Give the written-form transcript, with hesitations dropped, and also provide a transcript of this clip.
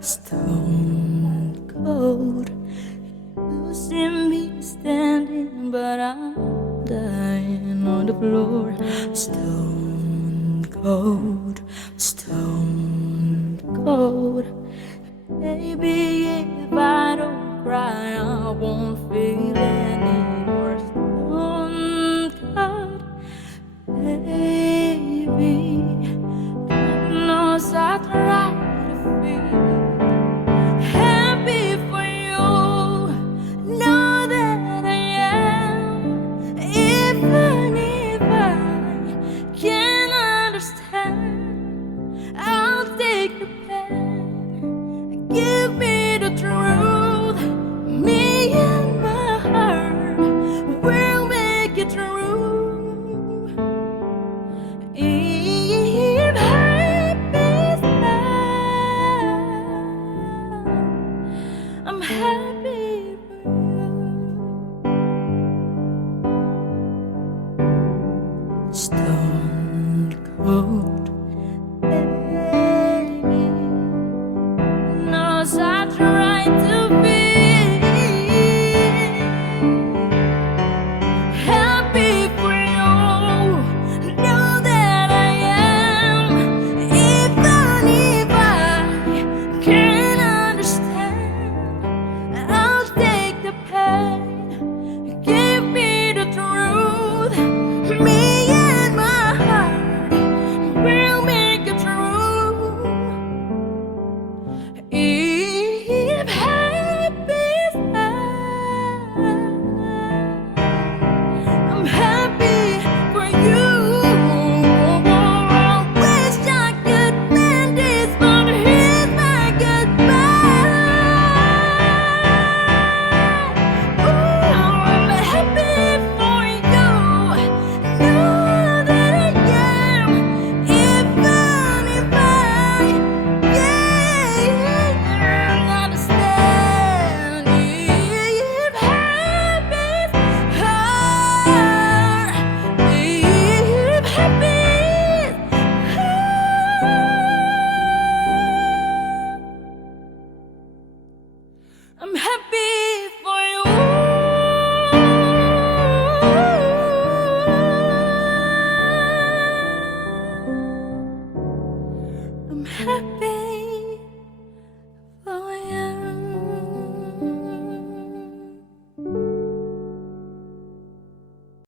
stone cold. You see me standing, but I'm dying on the floor. Stone cold, stone cold. Baby, if I don't cry, I won't feel anymore. Stone cold, baby. God knows I try to feel happy for you. Know that I am, even if I can't understand. I'll take the pen, give me the truth. Me and my heart will make it through. If happy's now, I'm happy for you. Stone cold, baby, knows I try to be happy for you. Know that I am, even if I can't understand. I'll take the pain, give me the truth. Me and my heart will make it true.